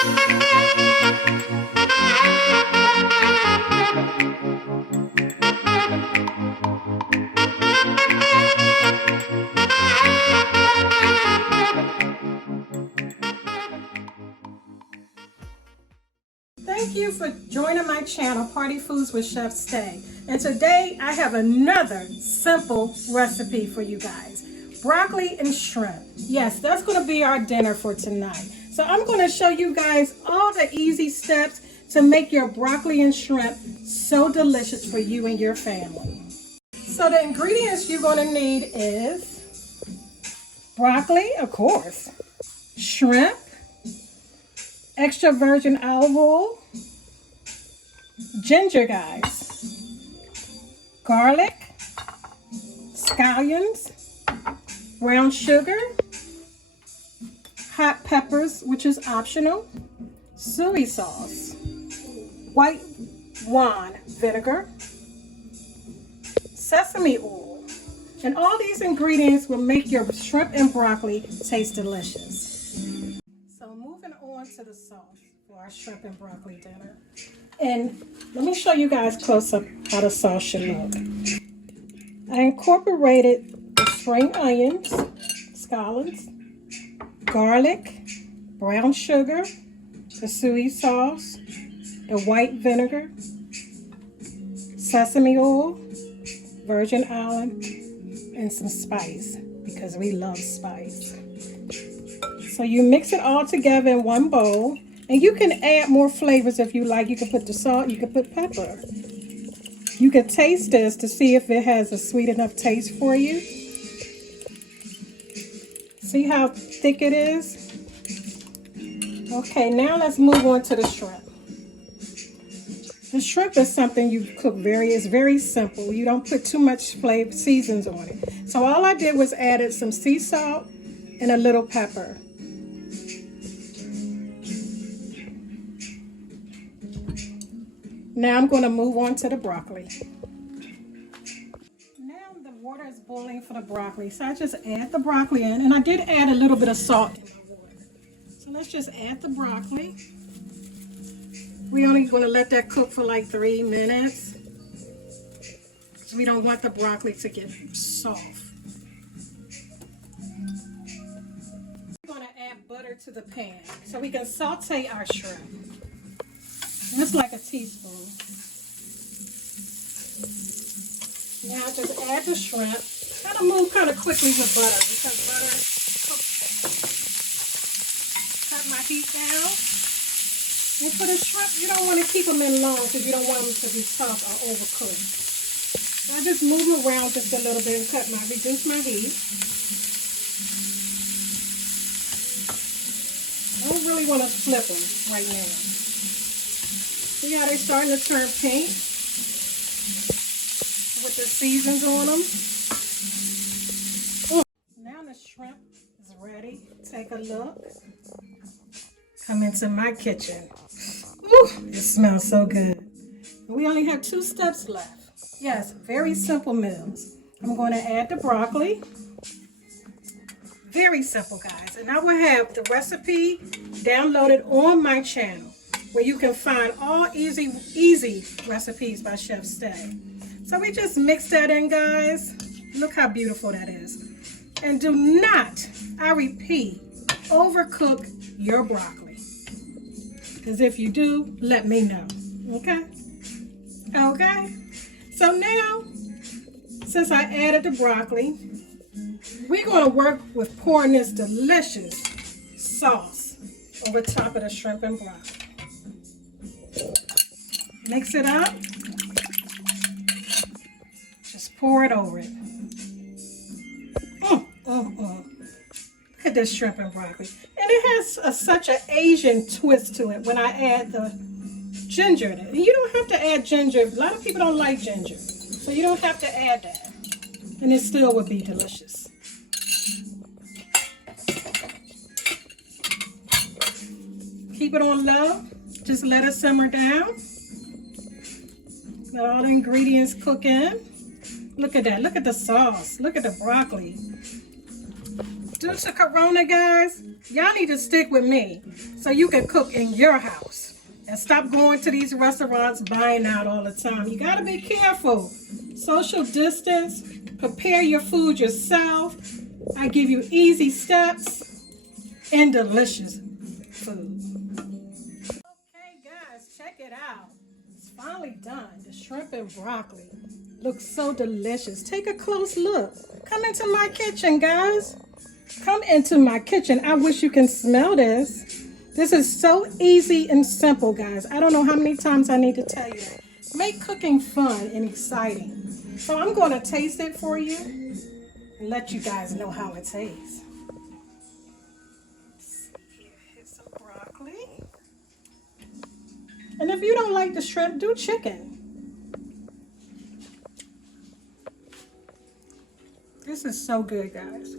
Thank you for joining my channel, Party Foods with Chef Stay. And today I have another simple recipe for you guys. Broccoli and shrimp. Yes, that's going to be our dinner for tonight. So I'm going to show you guys all the easy steps to make your broccoli and shrimp so delicious for you and your family. So the ingredients you're going to need is broccoli, of course, shrimp, extra virgin olive oil, ginger, guys, garlic, scallions, brown sugar, hot peppers, which is optional, soy sauce, white wine vinegar, sesame oil. And all these ingredients will make your shrimp and broccoli taste delicious. So moving on to the sauce for our shrimp and broccoli dinner. And let me show you guys close up how the sauce should look. I incorporated the spring onions, scallions, garlic, brown sugar, the soy sauce, the white vinegar, sesame oil, virgin olive, and some spice because we love spice. So you mix it all together in one bowl. And you can add more flavors if you like. You can put the salt, you can put pepper. You can taste this to see if it has a sweet enough taste for you. See how thick it is? Okay, now let's move on to the shrimp. The shrimp is something you cook it's very simple. You don't put too much flavor seasons on it. So all I did was added some sea salt and a little pepper. Now I'm going to move on to the broccoli. Now the water is boiling for the broccoli, so I just add the broccoli in, and I did add a little bit of salt in my water. So let's just add the broccoli. We're only going to let that cook for like 3 minutes, because we don't want the broccoli to get soft. We're going to add butter to the pan so we can saute our shrimp. Just like a teaspoon. Now just add the shrimp. Gotta move kind of quickly with butter because butter cooks fast. Cut my heat down. And for the shrimp, you don't want to keep them in long because you don't want them to be soft or overcooked. So I just move them around just a little bit and reduce my heat. I don't really want to flip them right now. See how they're starting to turn pink with the seasons on them? Now the shrimp is ready. Take a look. Come into my kitchen. Ooh, it smells so good. We only have 2 steps left. Yes, very simple meals. I'm going to add the broccoli. Very simple, guys. And I will have the recipe downloaded on my channel, where you can find all easy recipes by Chef Stay. So we just mix that in, guys. Look how beautiful that is. And do not, I repeat, overcook your broccoli. Because if you do, let me know. Okay? Okay? So now, since I added the broccoli, we're going to work with pouring this delicious sauce over top of the shrimp and broccoli. Mix it up. Just pour it over it. Look at this shrimp and broccoli. And it has such an Asian twist to it when I add the ginger in it. And you don't have to add ginger. A lot of people don't like ginger. So you don't have to add that. And it still would be delicious. Keep it on low. Just let it simmer down. Let all the ingredients cook in. Look at that. Look at the sauce. Look at the broccoli. Due to Corona, guys, y'all need to stick with me so you can cook in your house and stop going to these restaurants buying out all the time. You got to be careful. Social distance, prepare your food yourself. I give you easy steps and delicious food. Okay guys, check it out. It's finally done. The shrimp and broccoli looks so delicious. Take a close look. Come into my kitchen, guys. Come into my kitchen. I wish you can smell this. This is so easy and simple, guys. I don't know how many times I need to tell you that. Make cooking fun and exciting. So I'm going to taste it for you and let you guys know how it tastes. Here's some broccoli. And if you don't like the shrimp, do chicken. This is so good, guys.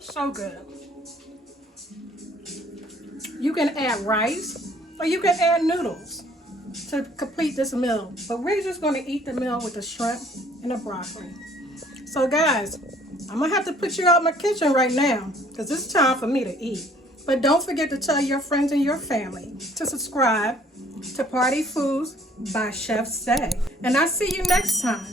So good. You can add rice or you can add noodles to complete this meal. But we're just going to eat the meal with the shrimp and the broccoli. So guys, I'm going to have to put you out in my kitchen right now because it's time for me to eat. But don't forget to tell your friends and your family to subscribe to Party Foods by Chef Stay. And I'll see you next time.